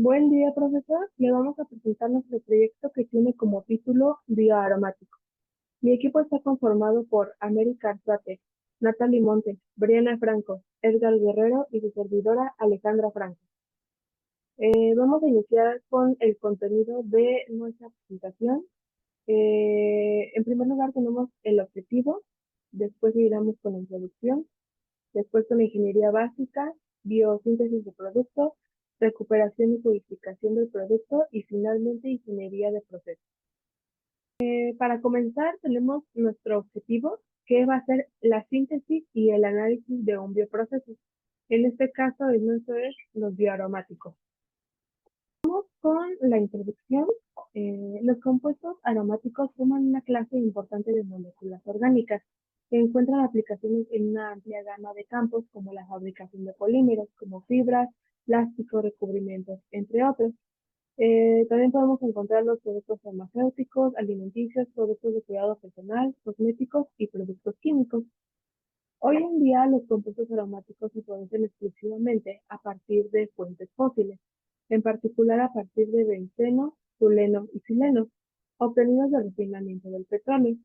Buen día, profesor. Le vamos a presentar nuestro proyecto que tiene como título Bioaromático. Mi equipo está conformado por América Arzate, Natalie Montes, Briana Franco, Edgar Guerrero y su servidora Alejandra Franco. Vamos a iniciar con el contenido de nuestra presentación. En primer lugar tenemos el objetivo, después seguiremos con la introducción, después con la ingeniería básica, biosíntesis de productos, recuperación y purificación del producto y finalmente ingeniería de procesos. Para comenzar tenemos nuestro objetivo, que va a ser la síntesis y el análisis de un bioproceso. En este caso el nuestro es los bioaromáticos. Con la introducción, los compuestos aromáticos forman una clase importante de moléculas orgánicas que encuentran aplicaciones en una amplia gama de campos como la fabricación de polímeros, como fibras, plásticos, recubrimientos, entre otros. También podemos encontrar los productos farmacéuticos, alimenticios, productos de cuidado personal, cosméticos y productos químicos. Hoy en día los compuestos aromáticos se producen exclusivamente a partir de fuentes fósiles, en particular a partir de benceno, fuleno y sileno, obtenidos del refinamiento del petróleo.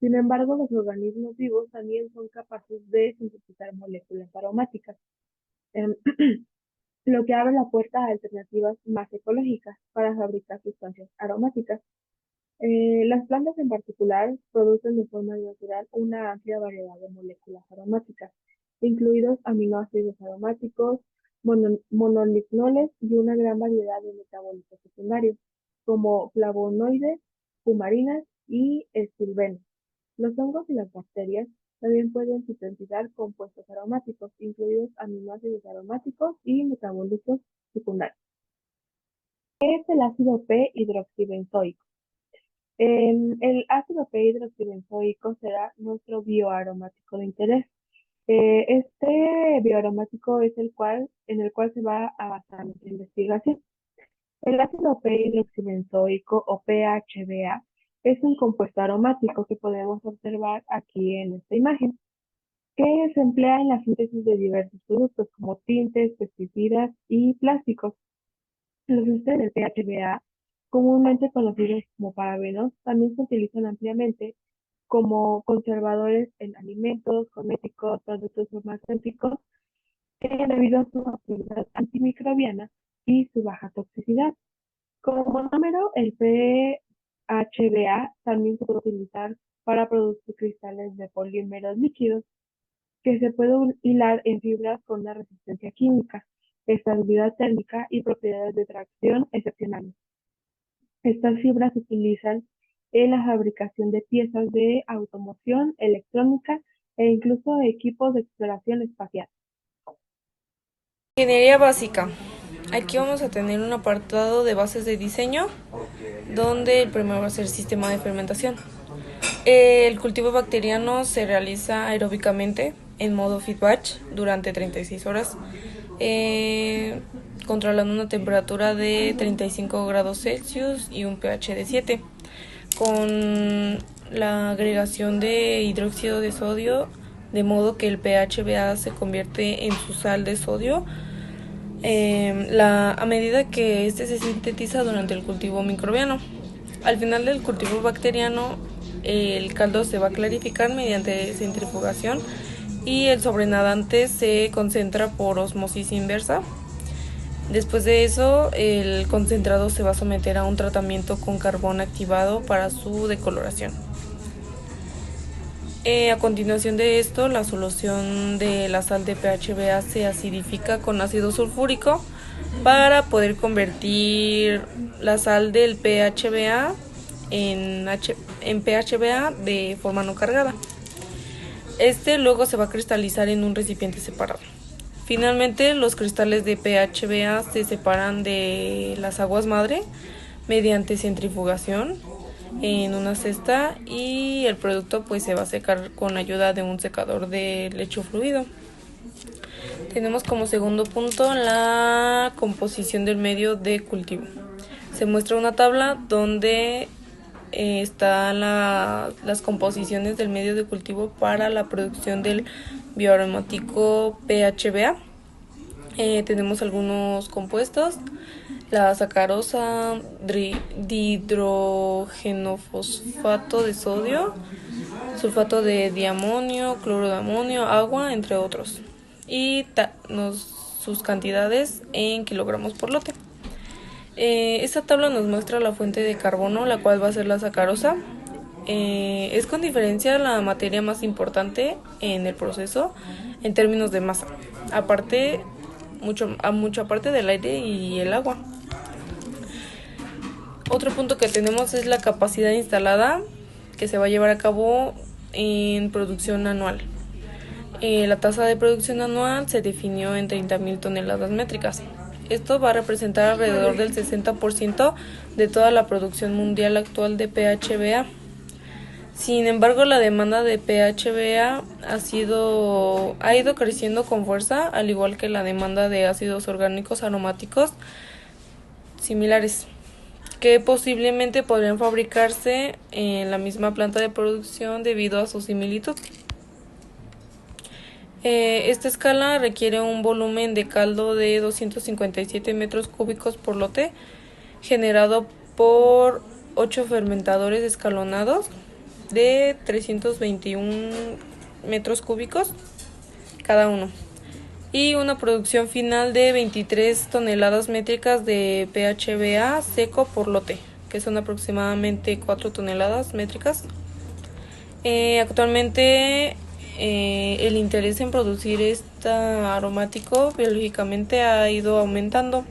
Sin embargo, los organismos vivos también son capaces de sintetizar moléculas aromáticas, em, lo que abre la puerta a alternativas más ecológicas para fabricar sustancias aromáticas. Las plantas en particular producen de forma natural una amplia variedad de moléculas aromáticas, incluidos aminoácidos aromáticos, monolignoles y una gran variedad de metabolitos secundarios, como flavonoides, cumarinas y estilbenos. Los hongos y las bacterias también pueden sintetizar compuestos aromáticos, incluidos aminoácidos aromáticos y metabolitos secundarios. ¿Qué es el ácido P-hidroxibenzoico? El ácido P-hidroxibenzoico será nuestro bioaromático de interés. Este bioaromático es en el cual se va a basar nuestra investigación. El ácido P-hidroxibenzoico o PHBA es un compuesto aromático que podemos observar aquí en esta imagen, que se emplea en la síntesis de diversos productos como tintes, pesticidas y plásticos. Los ésteres del PHBA, comúnmente conocidos como parabenos, también se utilizan ampliamente como conservadores en alimentos, cosméticos, productos farmacéuticos, debido a su actividad antimicrobiana y su baja toxicidad. Como monómero, el PHBA también se puede utilizar para producir cristales de polímeros líquidos que se puede hilar en fibras con una resistencia química, estabilidad térmica y propiedades de tracción excepcionales. Estas fibras se utilizan en la fabricación de piezas de automoción, electrónica e incluso de equipos de exploración espacial. Ingeniería básica. Aquí vamos a tener un apartado de bases de diseño, donde el primero va a ser sistema de fermentación. El cultivo bacteriano se realiza aeróbicamente en modo feed batch durante 36 horas, eh, controlando una temperatura de 35 grados Celsius y un pH de 7, con la agregación de hidróxido de sodio, de modo que el pHBA se convierte en su sal de sodio a medida que este se sintetiza durante el cultivo microbiano. Al final del cultivo bacteriano, el caldo se va a clarificar mediante centrifugación y el sobrenadante se concentra por osmosis inversa. Después de eso, el concentrado se va a someter a un tratamiento con carbón activado para su decoloración. A continuación de esto, la solución de la sal de PHBA se acidifica con ácido sulfúrico para poder convertir la sal del PHBA en PHBA de forma no cargada. Este luego se va a cristalizar en un recipiente separado. Finalmente, los cristales de PHBA se separan de las aguas madre mediante centrifugación en una cesta y el producto pues se va a secar con ayuda de un secador de lecho fluido. Tenemos como segundo punto la composición del medio de cultivo. Se muestra una tabla donde están las composiciones del medio de cultivo para la producción del bioaromático PHBA. Tenemos algunos compuestos la sacarosa, dihidrogenofosfato de sodio, sulfato de diamonio, cloro de amonio, agua, entre otros, y sus cantidades en kilogramos por lote. Esta tabla nos muestra la fuente de carbono, la cual va a ser la sacarosa. Es con diferencia la materia más importante en el proceso en términos de masa, mucho aparte del aire y el agua. Otro punto que tenemos es la capacidad instalada que se va a llevar a cabo en producción anual. La tasa de producción anual se definió en 30.000 toneladas métricas. Esto va a representar alrededor del 60% de toda la producción mundial actual de PHBA. Sin embargo, la demanda de PHBA ha ido creciendo con fuerza, al igual que la demanda de ácidos orgánicos aromáticos similares, que posiblemente podrían fabricarse en la misma planta de producción debido a su similitud. Esta escala requiere un volumen de caldo de 257 metros cúbicos por lote, generado por 8 fermentadores escalonados de 321 metros cúbicos cada uno, y una producción final de 23 toneladas métricas de PHBA seco por lote, que son aproximadamente 4 toneladas métricas. Actualmente el interés en producir este aromático biológicamente ha ido aumentando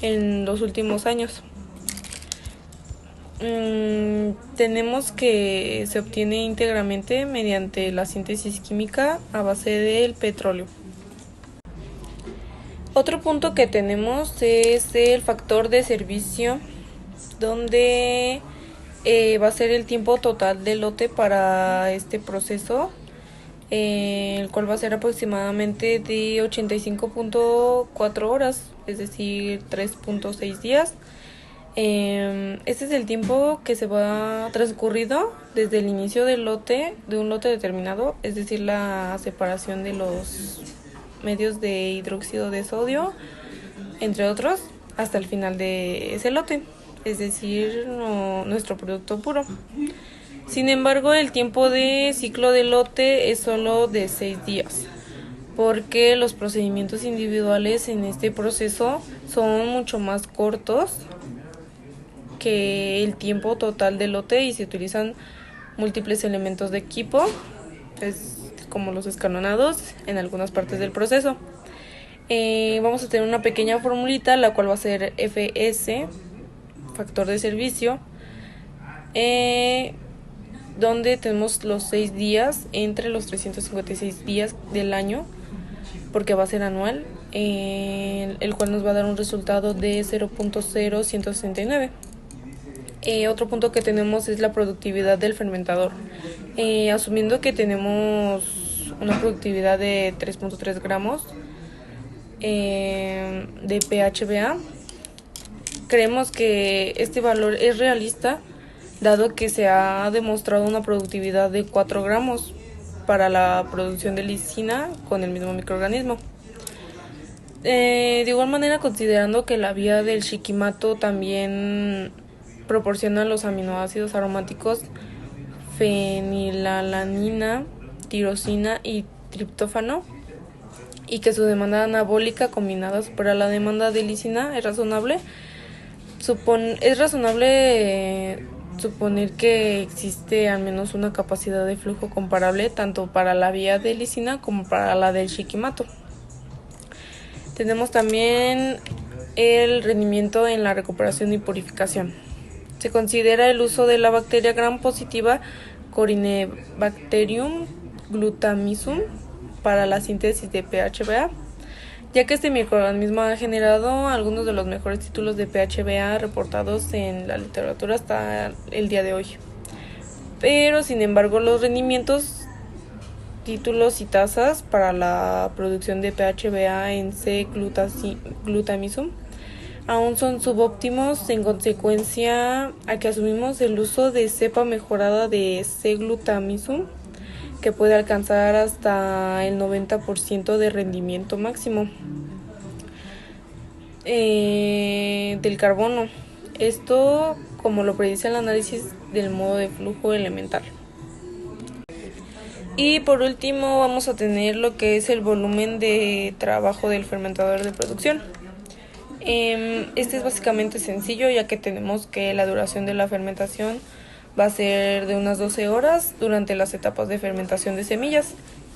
en los últimos años. Tenemos que se obtiene íntegramente mediante la síntesis química a base del petróleo. Otro punto que tenemos es el factor de servicio, donde va a ser el tiempo total del lote para este proceso, el cual va a ser aproximadamente de 85.4 horas, es decir, 3.6 días. Este es el tiempo que se va transcurrido desde el inicio de un lote determinado, es decir, la separación de los medios de hidróxido de sodio, entre otros, hasta el final de ese lote, es decir, nuestro producto puro. Sin embargo, el tiempo de ciclo del lote es solo de 6 días, porque los procedimientos individuales en este proceso son mucho más cortos que el tiempo total del lote y se utilizan múltiples elementos de equipo, como los escalonados, en algunas partes del proceso. Vamos a tener una pequeña formulita, la cual va a ser FS, factor de servicio, donde tenemos los 6 días entre los 356 días del año, porque va a ser anual, el cual nos va a dar un resultado de 0.0169. Otro punto que tenemos es la productividad del fermentador. Asumiendo que tenemos una productividad de 3.3 gramos de PHBA, creemos que este valor es realista, dado que se ha demostrado una productividad de 4 gramos para la producción de lisina con el mismo microorganismo. De igual manera, considerando que la vía del shikimato también proporciona los aminoácidos aromáticos fenilalanina, tirosina y triptófano, y que su demanda anabólica combinada supera la demanda de lisina, es razonable suponer que existe al menos una capacidad de flujo comparable tanto para la vía de lisina como para la del shikimato. Tenemos también el rendimiento en la recuperación y purificación. Se considera el uso de la bacteria gram positiva Corynebacterium glutamisum para la síntesis de PHBA, ya que este microorganismo ha generado algunos de los mejores títulos de PHBA reportados en la literatura hasta el día de hoy. Pero, sin embargo, los rendimientos, títulos y tasas para la producción de PHBA en C-glutamisum aún son subóptimos, en consecuencia a que asumimos el uso de cepa mejorada de C-glutamisum, que puede alcanzar hasta el 90% de rendimiento máximo. del carbono. Esto como lo predice el análisis del modo de flujo elemental. Y por último vamos a tener lo que es el volumen de trabajo del fermentador de producción. Este es básicamente sencillo, ya que tenemos que la duración de la fermentación va a ser de unas 12 horas durante las etapas de fermentación de semillas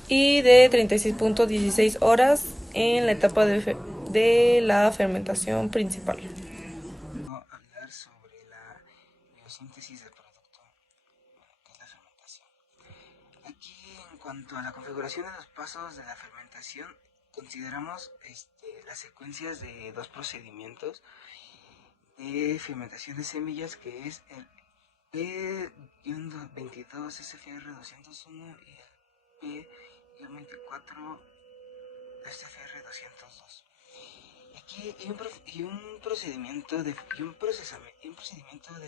y de 36.16 horas en la etapa de la fermentación principal. Hablar sobre la biosíntesis del producto, que es la fermentación. Aquí, en cuanto a la configuración de los pasos de la fermentación, consideramos las secuencias de dos procedimientos de fermentación de semillas, que es el P-22 SFR201 y el P-24 SFR202. Aquí hay un procedimiento de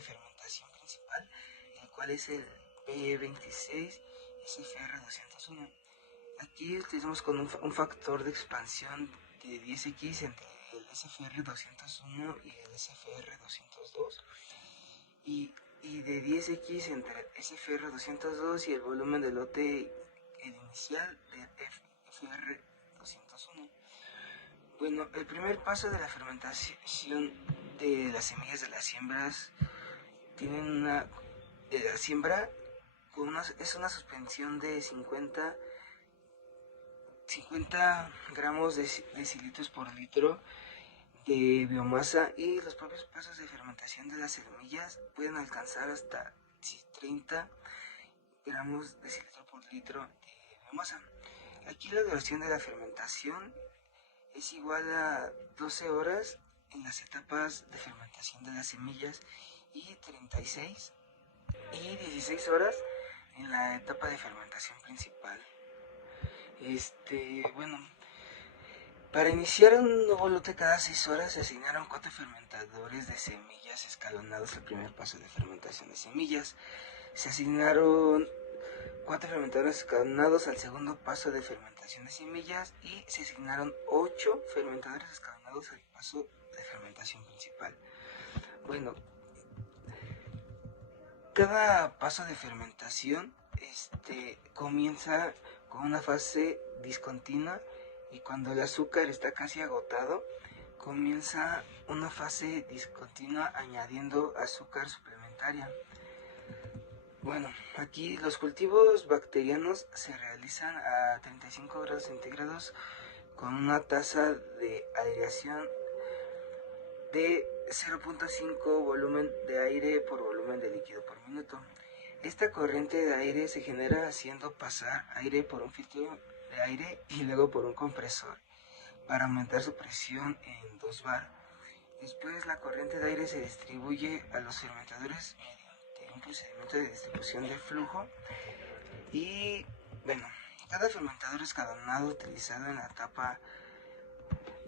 fermentación principal, el cual es el P26 SFR201. Aquí utilizamos con un factor de expansión de 10x entre el SFR201 y el SFR202 y de 10x entre el SFR202 y el volumen del lote inicial del FR201. Bueno, el primer paso de la fermentación de las semillas de las siembras la siembra es una suspensión de 50 gramos de decilitros por litro de biomasa, y los propios pasos de fermentación de las semillas pueden alcanzar hasta 30 gramos de decilitro por litro de biomasa. Aquí la duración de la fermentación es igual a 12 horas en las etapas de fermentación de las semillas y 36 y 16 horas en la etapa de fermentación principal. Bueno, para iniciar un nuevo lote cada 6 horas se asignaron 4 fermentadores de semillas escalonados al primer paso de fermentación de semillas. Se asignaron 4 fermentadores escalonados al segundo paso de fermentación de semillas y se asignaron 8 fermentadores escalonados al paso de fermentación principal. Bueno, cada paso de fermentación comienza con una fase discontinua, y cuando el azúcar está casi agotado, comienza una fase discontinua añadiendo azúcar suplementaria. Bueno, aquí los cultivos bacterianos se realizan a 35 grados centígrados con una tasa de aireación de 0.5 volumen de aire por volumen de líquido por minuto. Esta corriente de aire se genera haciendo pasar aire por un filtro de aire y luego por un compresor para aumentar su presión en 2 bar. Después la corriente de aire se distribuye a los fermentadores mediante un procedimiento de distribución de flujo. Y bueno, cada fermentador escalonado utilizado en la etapa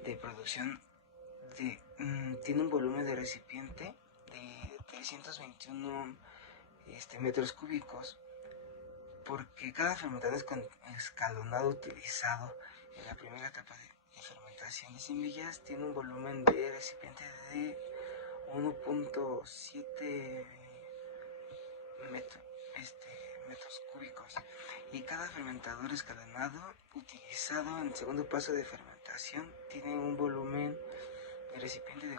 de producción tiene un volumen de recipiente de 321 metros cúbicos, porque cada fermentador escalonado utilizado en la primera etapa de fermentación de semillas tiene un volumen de recipiente de 1.7 metros cúbicos, y cada fermentador escalonado utilizado en el segundo paso de fermentación tiene un volumen de recipiente de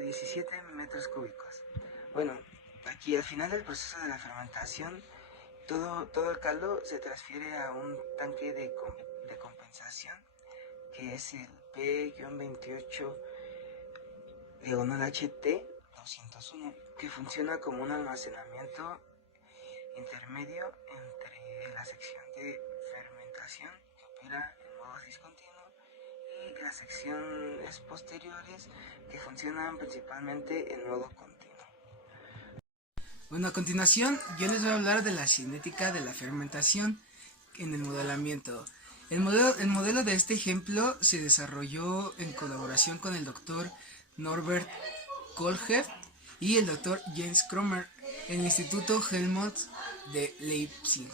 17 metros cúbicos. Bueno, aquí al final del proceso de la fermentación, todo el caldo se transfiere a un tanque de compensación, que es el P-28 HT201, que funciona como un almacenamiento intermedio entre la sección de fermentación, que opera en modo discontinuo, y las secciones posteriores, que funcionan principalmente en modo continuo. Bueno, a continuación yo les voy a hablar de la cinética de la fermentación en el modelamiento. El modelo de este ejemplo se desarrolló en colaboración con el doctor Norbert Kohlheff y el doctor Jens Kromer en el Instituto Helmholtz de Leipzig.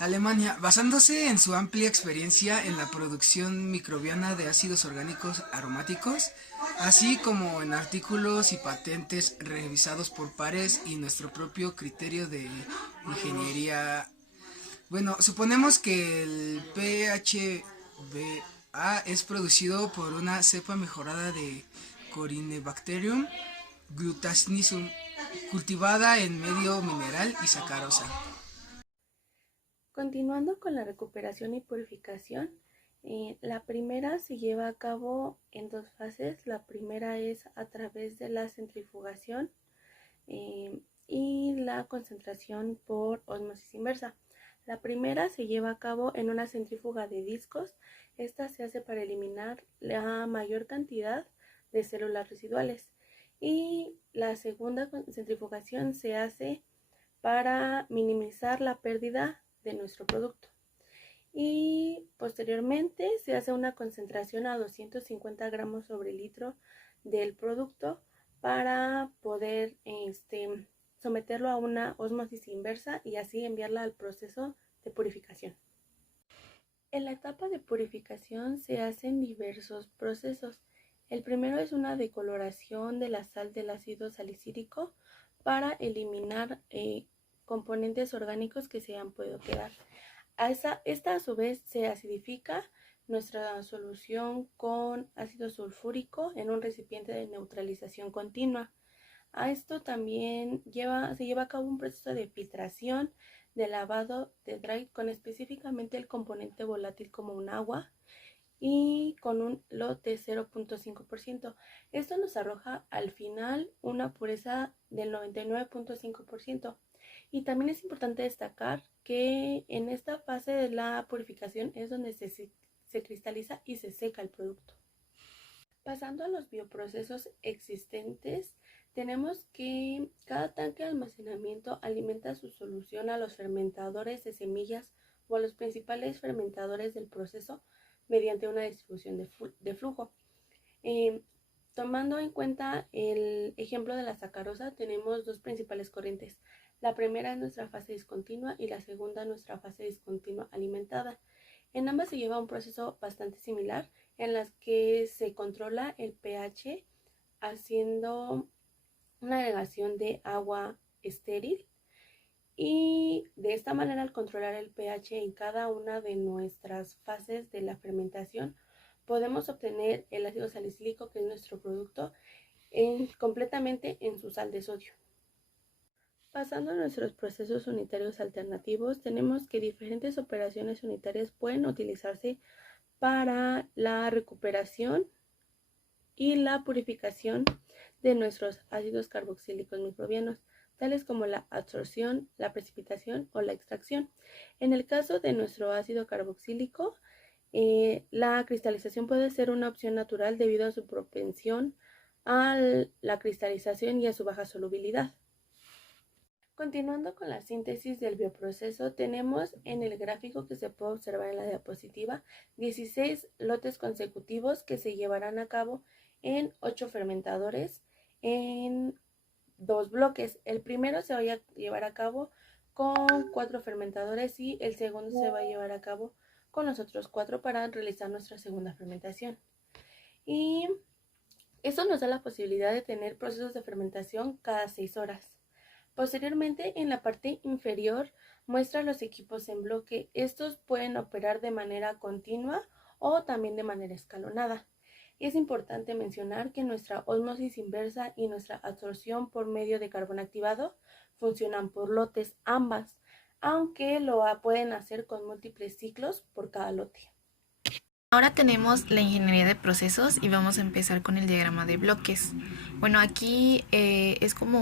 Alemania, basándose en su amplia experiencia en la producción microbiana de ácidos orgánicos aromáticos, así como en artículos y patentes revisados por pares y nuestro propio criterio de ingeniería. Bueno, suponemos que el PHBA es producido por una cepa mejorada de Corynebacterium glutacinisum, cultivada en medio mineral y sacarosa. Continuando con la recuperación y purificación, la primera se lleva a cabo en dos fases. La primera es a través de la centrifugación y la concentración por ósmosis inversa. La primera se lleva a cabo en una centrífuga de discos. Esta se hace para eliminar la mayor cantidad de células residuales. Y la segunda centrifugación se hace para minimizar la pérdida de nuestro producto. Y posteriormente se hace una concentración a 250 gramos sobre litro del producto para poder someterlo a una ósmosis inversa y así enviarla al proceso de purificación. En la etapa de purificación se hacen diversos procesos. El primero es una decoloración de la sal del ácido salicílico para eliminar componentes orgánicos que se han podido quedar. Esta a su vez se acidifica nuestra solución con ácido sulfúrico en un recipiente de neutralización continua. A esto también se lleva a cabo un proceso de filtración, de lavado de Drake con específicamente el componente volátil como un agua y con un lote 0.5%. Esto nos arroja al final una pureza del 99.5%. Y también es importante destacar que en esta fase de la purificación es donde se cristaliza y se seca el producto. Pasando a los bioprocesos existentes, tenemos que cada tanque de almacenamiento alimenta su solución a los fermentadores de semillas o a los principales fermentadores del proceso mediante una distribución de flujo. Tomando en cuenta el ejemplo de la sacarosa, tenemos dos principales corrientes. La primera es nuestra fase discontinua y la segunda nuestra fase discontinua alimentada. En ambas se lleva un proceso bastante similar en las que se controla el pH haciendo una agregación de agua estéril y de esta manera al controlar el pH en cada una de nuestras fases de la fermentación podemos obtener el ácido salicílico, que es nuestro producto, completamente en su sal de sodio. Pasando a nuestros procesos unitarios alternativos, tenemos que diferentes operaciones unitarias pueden utilizarse para la recuperación y la purificación de nuestros ácidos carboxílicos microbianos, tales como la adsorción, la precipitación o la extracción. En el caso de nuestro ácido carboxílico, la cristalización puede ser una opción natural debido a su propensión a la cristalización y a su baja solubilidad. Continuando con la síntesis del bioproceso, tenemos en el gráfico que se puede observar en la diapositiva 16 lotes consecutivos que se llevarán a cabo en 8 fermentadores en 2 bloques. El primero se va a llevar a cabo con 4 fermentadores y el segundo se va a llevar a cabo con los otros 4 para realizar nuestra segunda fermentación. Y esto nos da la posibilidad de tener procesos de fermentación cada 6 horas. Posteriormente, en la parte inferior muestra los equipos en bloque. Estos pueden operar de manera continua o también de manera escalonada. Es importante mencionar que nuestra ósmosis inversa y nuestra absorción por medio de carbón activado funcionan por lotes ambas, aunque lo pueden hacer con múltiples ciclos por cada lote. Ahora tenemos la ingeniería de procesos y vamos a empezar con el diagrama de bloques. Bueno, aquí es como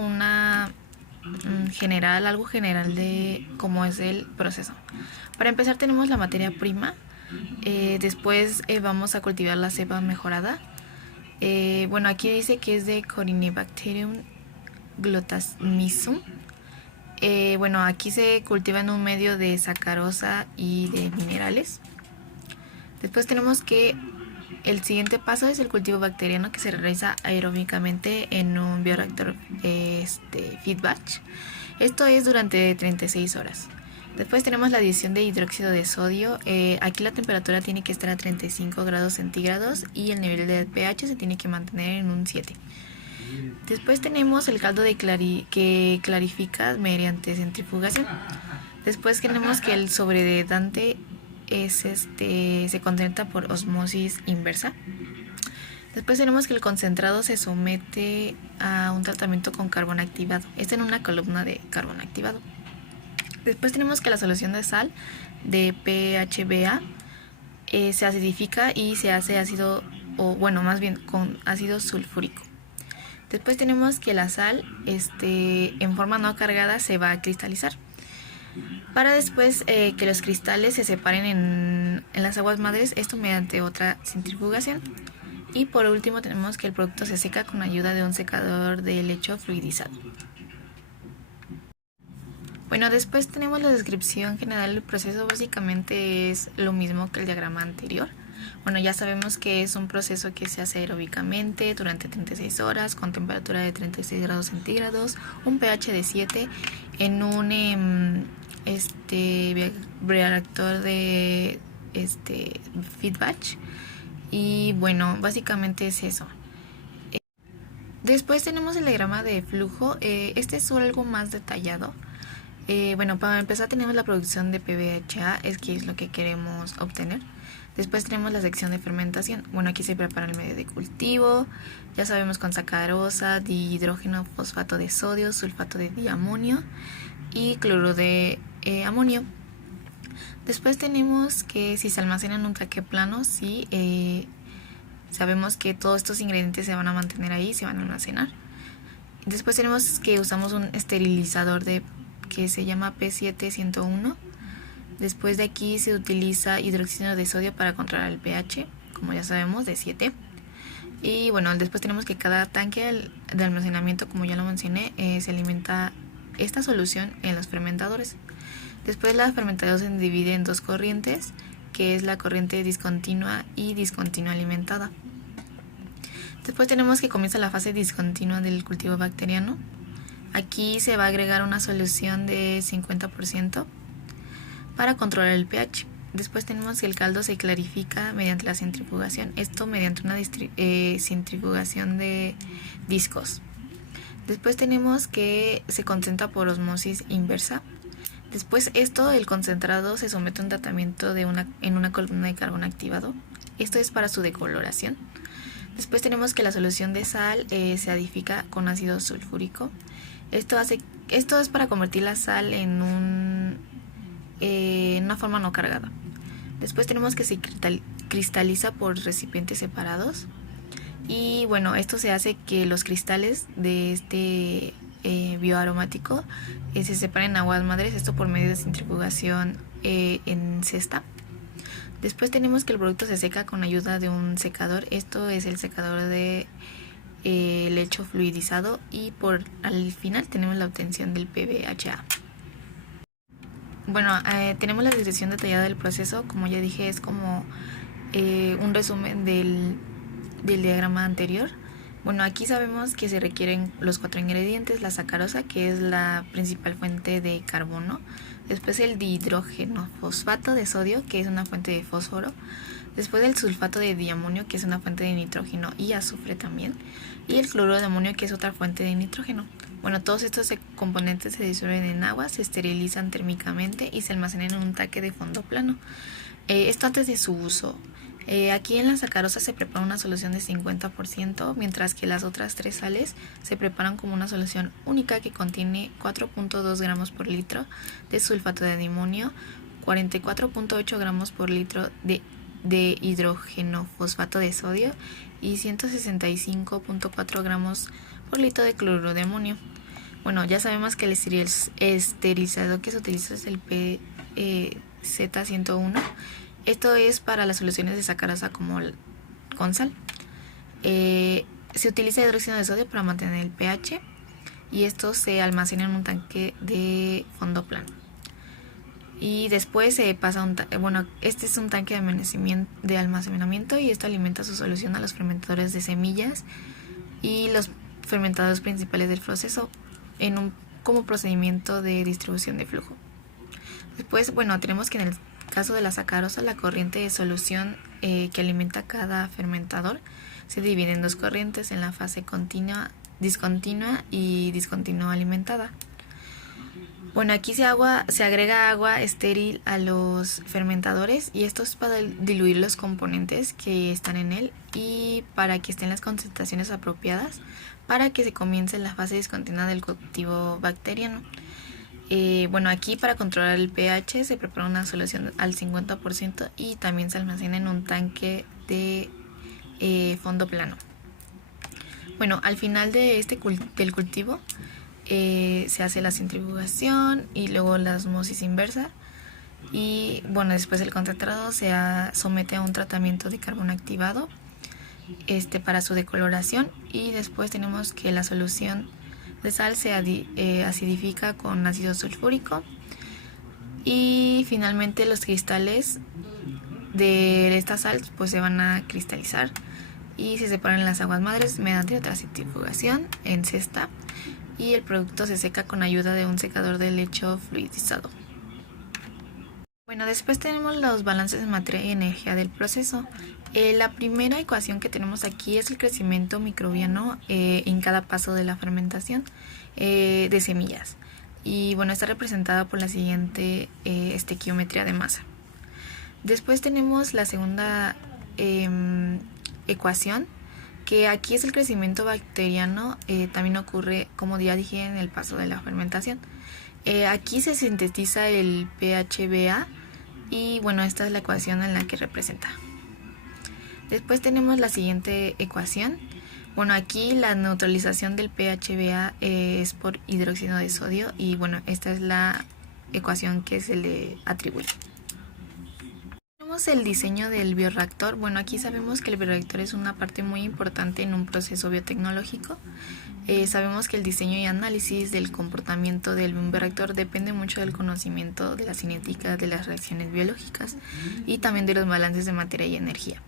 algo general de cómo es el proceso. Para empezar tenemos la materia prima, después vamos a cultivar la cepa mejorada. Bueno, aquí dice que es de Corynebacterium glutacinisum. Bueno, aquí se cultiva en un medio de sacarosa y de minerales. Después tenemos que el siguiente paso es el cultivo bacteriano, que se realiza aeróbicamente en un bioreactor feed batch. Esto es durante 36 horas. Después tenemos la adición de hidróxido de sodio. Aquí la temperatura tiene que estar a 35 grados centígrados y el nivel de pH se tiene que mantener en un 7. Después tenemos el caldo que clarifica mediante centrifugación. Después tenemos que el sobrededante se concentra por osmosis inversa. Después tenemos que el concentrado se somete a un tratamiento con carbón activado. En una columna de carbón activado. Después tenemos que la solución de sal de PHBA se acidifica y se hace ácido, o bueno, más bien con ácido sulfúrico. Después tenemos que la sal en forma no cargada se va a cristalizar. Para después que los cristales se separen en las aguas madres, esto mediante otra centrifugación. Y por último tenemos que el producto se seca con ayuda de un secador de lecho fluidizado. Bueno, después tenemos la descripción general del proceso. Básicamente es lo mismo que el diagrama anterior. Bueno, ya sabemos que es un proceso que se hace aeróbicamente durante 36 horas con temperatura de 36 grados centígrados, un pH de 7 en un reactor de feedback. Y bueno, básicamente es eso. Después tenemos el diagrama de flujo. Este es algo más detallado. Bueno, para empezar tenemos la producción de PBHA, que es lo que queremos obtener. Después tenemos la sección de fermentación. Bueno, aquí se prepara el medio de cultivo. Ya sabemos con sacarosa, dihidrógeno, fosfato de sodio, sulfato de diamonio y cloruro de amonio. Después tenemos que si se almacena en un tanque plano, sabemos que todos estos ingredientes se van a mantener ahí, se van a almacenar. Después tenemos que usamos un esterilizador que se llama P701. Después de aquí se utiliza hidróxido de sodio para controlar el pH, como ya sabemos, de 7. Y bueno, después tenemos que cada tanque de almacenamiento, como ya lo mencioné, se alimenta esta solución en los fermentadores. Después la fermentación se divide en dos corrientes, que es la corriente discontinua y discontinua alimentada. Después tenemos que comienza la fase discontinua del cultivo bacteriano. Aquí se va a agregar una solución de 50% para controlar el pH. Después tenemos que el caldo se clarifica mediante la centrifugación, esto mediante una centrifugación de discos. Después tenemos que se concentra por osmosis inversa. Después el concentrado se somete a un tratamiento en una columna de carbón activado. Esto es para su decoloración. Después tenemos que la solución de sal se adifica con ácido sulfúrico. Esto es para convertir la sal en una forma no cargada. Después tenemos que se cristaliza por recipientes separados. Y bueno, esto se hace que los cristales de bioaromático se separen en aguas madres, esto por medio de centrifugación en cesta. Después tenemos que el producto se seca con ayuda de un secador. Esto es el secador de lecho fluidizado. Y al final tenemos la obtención del PBHA. Bueno, tenemos la descripción detallada del proceso. Como ya dije, es como un resumen del diagrama anterior. Bueno, aquí sabemos que se requieren los 4 ingredientes: la sacarosa, que es la principal fuente de carbono. Después el dihidrógeno fosfato de sodio, que es una fuente de fósforo. Después el sulfato de diamonio, que es una fuente de nitrógeno y azufre también. Y el cloruro de amonio, que es otra fuente de nitrógeno. Bueno, todos estos componentes se disuelven en agua, se esterilizan térmicamente y se almacenan en un tanque de fondo plano. Esto antes de su uso. Aquí en la sacarosa se prepara una solución de 50%, mientras que las otras 3 sales se preparan como una solución única que contiene 4.2 gramos por litro de sulfato de diamonio, 44.8 gramos por litro de hidrógeno fosfato de sodio y 165.4 gramos por litro de cloruro de amonio. Bueno, ya sabemos que el esterilizador que se utiliza es el PZ101. Esto es para las soluciones de sacarosa con sal. Se utiliza hidróxido de sodio para mantener el pH y esto se almacena en un tanque de fondo plano. Y después se pasa este es un tanque de almacenamiento y esto alimenta su solución a los fermentadores de semillas y los fermentadores principales del proceso como procedimiento de distribución de flujo. Después, bueno, tenemos que en el caso de la sacarosa, la corriente de solución que alimenta cada fermentador se divide en dos corrientes, en la fase continua, discontinua y discontinua alimentada. Bueno, aquí se agrega agua estéril a los fermentadores y esto es para diluir los componentes que están en él y para que estén las concentraciones apropiadas para que se comience la fase discontinua del cultivo bacteriano. Bueno, aquí para controlar el pH se prepara una solución al 50% y también se almacena en un tanque de fondo plano. Bueno, al final de del cultivo se hace la centrifugación y luego la osmosis inversa y bueno, después el concentrado se somete a un tratamiento de carbón activado para su decoloración y después tenemos que la solución de sal se acidifica con ácido sulfúrico y finalmente los cristales de esta sal pues se van a cristalizar y se separan en las aguas madres mediante otra centrifugación en cesta y el producto se seca con ayuda de un secador de lecho fluidizado. Bueno, después tenemos los balances de materia y energía del proceso. La primera ecuación que tenemos aquí es el crecimiento microbiano en cada paso de la fermentación de semillas. Y bueno, está representada por la siguiente estequiometría de masa. Después tenemos la segunda ecuación, que aquí es el crecimiento bacteriano, también ocurre, como ya dije, en el paso de la fermentación. Aquí se sintetiza el pHBA y bueno, esta es la ecuación en la que representa. Después tenemos la siguiente ecuación. Bueno, aquí la neutralización del pHBA es por hidróxido de sodio y bueno, esta es la ecuación que se le atribuye. Tenemos el diseño del bioreactor. Bueno, aquí sabemos que el bioreactor es una parte muy importante en un proceso biotecnológico. Sabemos que el diseño y análisis del comportamiento del bioreactor depende mucho del conocimiento de la cinética de las reacciones biológicas y también de los balances de materia y energía.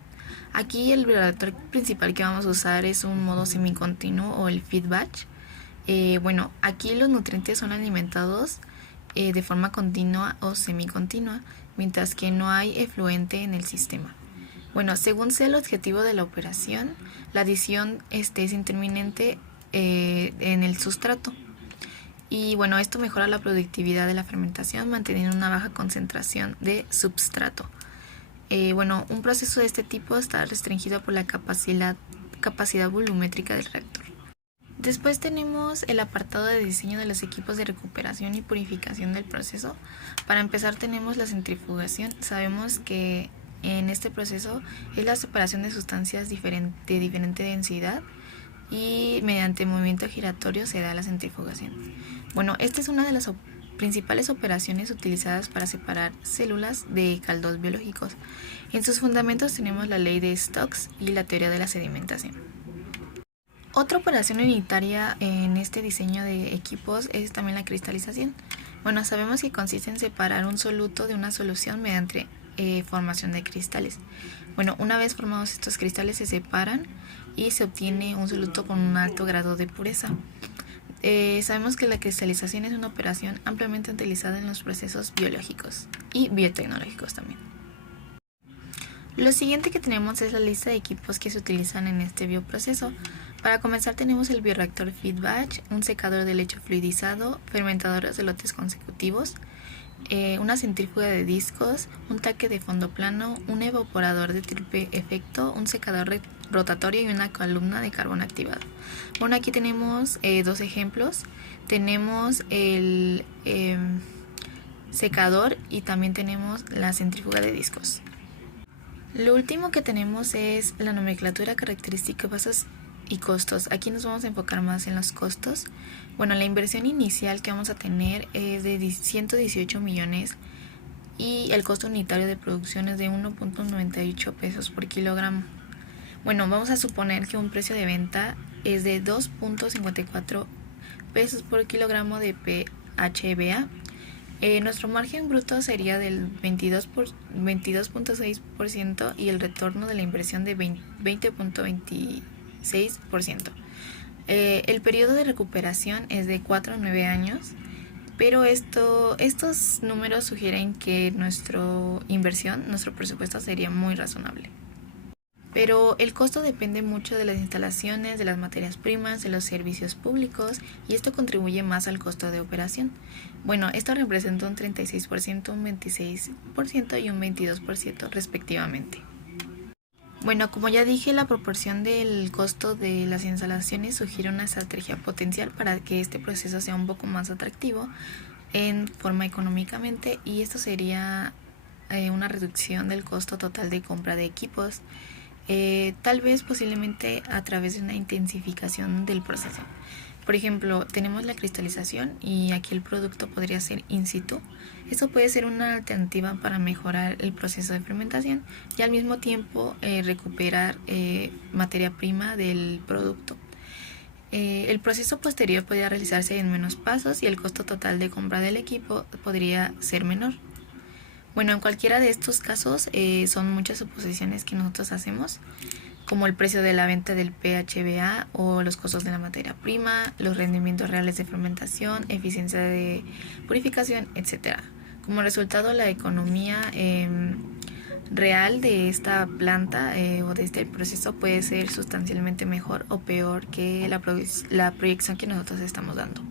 Aquí el bioreactor principal que vamos a usar es un modo semicontinuo o el feed batch. Bueno, aquí los nutrientes son alimentados de forma continua o semicontinua, mientras que no hay efluente en el sistema. Bueno, según sea el objetivo de la operación, la adición es intermitente en el sustrato. Y bueno, esto mejora la productividad de la fermentación manteniendo una baja concentración de substrato. Bueno, un proceso de este tipo está restringido por la capacidad volumétrica del reactor. Después tenemos el apartado de diseño de los equipos de recuperación y purificación del proceso. Para empezar tenemos la centrifugación. Sabemos que en este proceso es la separación de sustancias de diferente densidad y mediante movimiento giratorio se da la centrifugación. Bueno, esta es una de las principales operaciones utilizadas para separar células de caldos biológicos. En sus fundamentos tenemos la ley de Stokes y la teoría de la sedimentación. Otra operación unitaria en este diseño de equipos es también la cristalización. Bueno, sabemos que consiste en separar un soluto de una solución mediante formación de cristales. Bueno, una vez formados estos cristales se separan y se obtiene un soluto con un alto grado de pureza. Sabemos que la cristalización es una operación ampliamente utilizada en los procesos biológicos y biotecnológicos también. Lo siguiente que tenemos es la lista de equipos que se utilizan en este bioproceso. Para comenzar tenemos el bioreactor feed batch, un secador de leche fluidizado, fermentadores de lotes consecutivos, una centrífuga de discos, un tanque de fondo plano, un evaporador de triple efecto, un secador rotatorio y una columna de carbón activado. Bueno, aquí tenemos dos ejemplos. Tenemos el secador y también tenemos la centrífuga de discos. Lo último que tenemos es la nomenclatura, características, bases y costos. Aquí nos vamos a enfocar más en los costos. Bueno, la inversión inicial que vamos a tener es de 118 millones y el costo unitario de producción es de 1.98 pesos por kilogramo. Bueno, vamos a suponer que un precio de venta es de 2.54 pesos por kilogramo de PHBA. Nuestro margen bruto sería del 22.6% y el retorno de la inversión de 20.26%. El periodo de recuperación es de 4 a 9 años pero estos números sugieren que nuestra inversión, nuestro presupuesto sería muy razonable. Pero el costo depende mucho de las instalaciones, de las materias primas, de los servicios públicos, y esto contribuye más al costo de operación. Bueno, esto representa un 36%, un 26% y un 22% respectivamente. Bueno, como ya dije, la proporción del costo de las instalaciones sugiere una estrategia potencial para que este proceso sea un poco más atractivo en forma económicamente, y esto sería una reducción del costo total de compra de equipos, tal vez posiblemente a través de una intensificación del proceso. Por ejemplo, tenemos la cristalización y aquí el producto podría ser in situ. Esto puede ser una alternativa para mejorar el proceso de fermentación y al mismo tiempo recuperar materia prima del producto. El proceso posterior podría realizarse en menos pasos y el costo total de compra del equipo podría ser menor. Bueno, en cualquiera de estos casos son muchas suposiciones que nosotros hacemos, como el precio de la venta del PHBA o los costos de la materia prima, los rendimientos reales de fermentación, eficiencia de purificación, etc. Como resultado, la economía real de esta planta o de este proceso puede ser sustancialmente mejor o peor que la proyección que nosotros estamos dando.